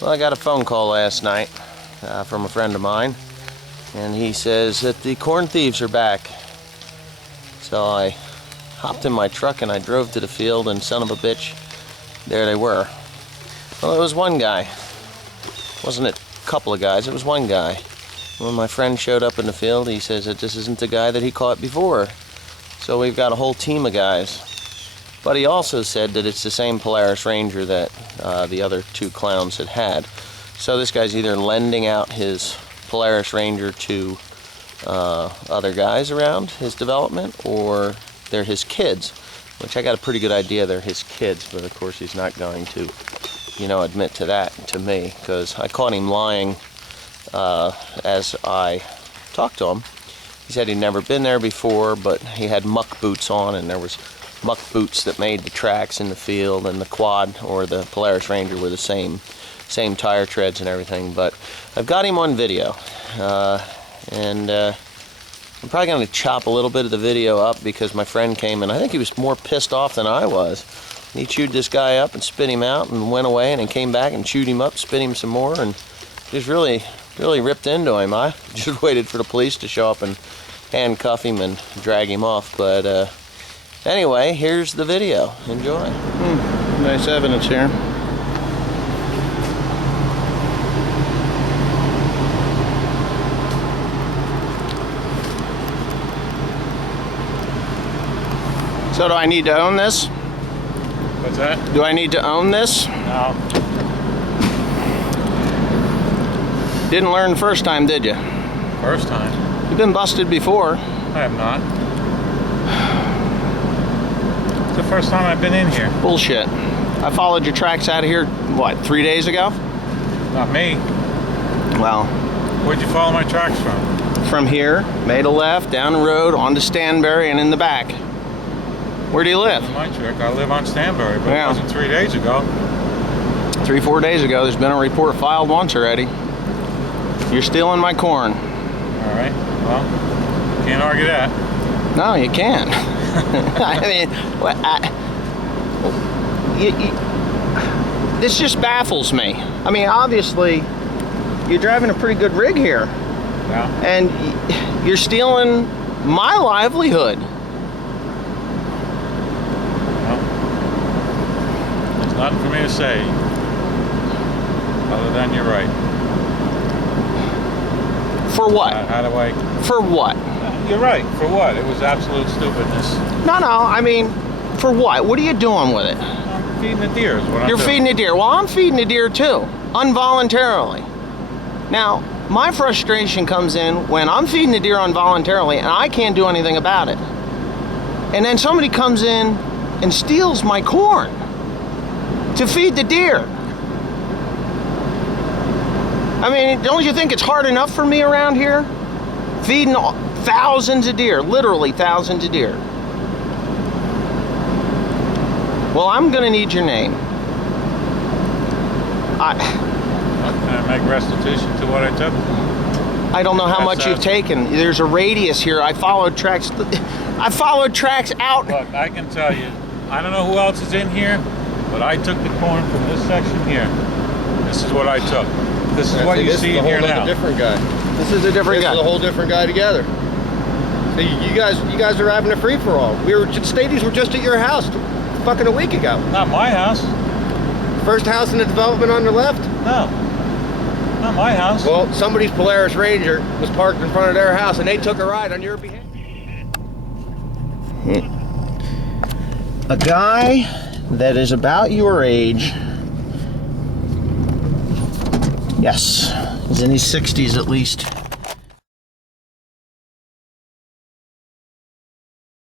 Well, I got a phone call last night from a friend of mine, and he says that the corn thieves are back. So I hopped in my truck and I drove to the field, and son of a bitch, there they were. Well, it was one guy. Wasn't it a couple of guys, it was one guy. When my friend showed up in the field, he says that this isn't the guy that he caught before. So we've got a whole team of guys. But he also said that it's the same Polaris Ranger that the other two clowns had. So this guy's either lending out his Polaris Ranger to other guys around his development, or they're his kids, which I got a pretty good idea they're his kids, but of course he's not going to, admit to that to me, because I caught him lying as I talked to him. He said he'd never been there before, but he had muck boots on, and there was muck boots that made the tracks in the field, and the quad or the Polaris Ranger were the same tire treads and everything. But I've got him on video, and I'm probably going to chop a little bit of the video up because my friend came and I think he was more pissed off than I was. He chewed this guy up and spit him out and went away, and then came back and chewed him up, spit him some more, and just really ripped into him. I just waited for the police to show up and handcuff him and drag him off. But anyway, here's the video. Enjoy. Nice evidence here. So do I need to own this? What's that? Do I need to own this? No. Didn't learn the first time, did you? First time? You've been busted before. I have not. It's the first time I've been in here. Bullshit. I followed your tracks out of here, what, 3 days ago? Not me. Well. Where'd you follow my tracks from? From here, made a left, down the road, onto Stanberry, and in the back. Where do you live? That's my trick. I live on Stanberry, but Yeah. it wasn't 3 days ago. 3-4 days ago. There's been a report filed once already. You're stealing my corn. All right. Well, can't argue that. No, you can't. I mean, this just baffles me. I mean, obviously, you're driving a pretty good rig here. Yeah. And you're stealing my livelihood. Well, there's nothing for me to say other than you're right. For what? How do I... For what? You're right. For what? It was absolute stupidness. No, I mean, for what? What are you doing with it? I'm feeding the deer is what I'm You're doing. feeding the deer. Well, I'm feeding the deer too, involuntarily. Now, my frustration comes in when I'm feeding the deer involuntarily and I can't do anything about it. And then somebody comes in and steals my corn to feed the deer. I mean, don't you think it's hard enough for me around here? Feeding thousands of deer, literally thousands of deer. Well, I'm gonna need your name. Can I make restitution to what I took? I don't know how much you've taken. There's a radius here. I followed tracks out. Look, I can tell you, I don't know who else is in here, but I took the corn from this section here. This is what I took. This is what you see in here now. This is a different guy. This is a different guy. This is a whole different guy together. So you guys are having a free-for-all. Stadies were just at your house fucking a week ago. Not my house. First house in the development on the left? No. Not my house. Well, somebody's Polaris Ranger was parked in front of their house and they took a ride on your behalf. A guy that is about your age. Yes, he's in his 60s at least.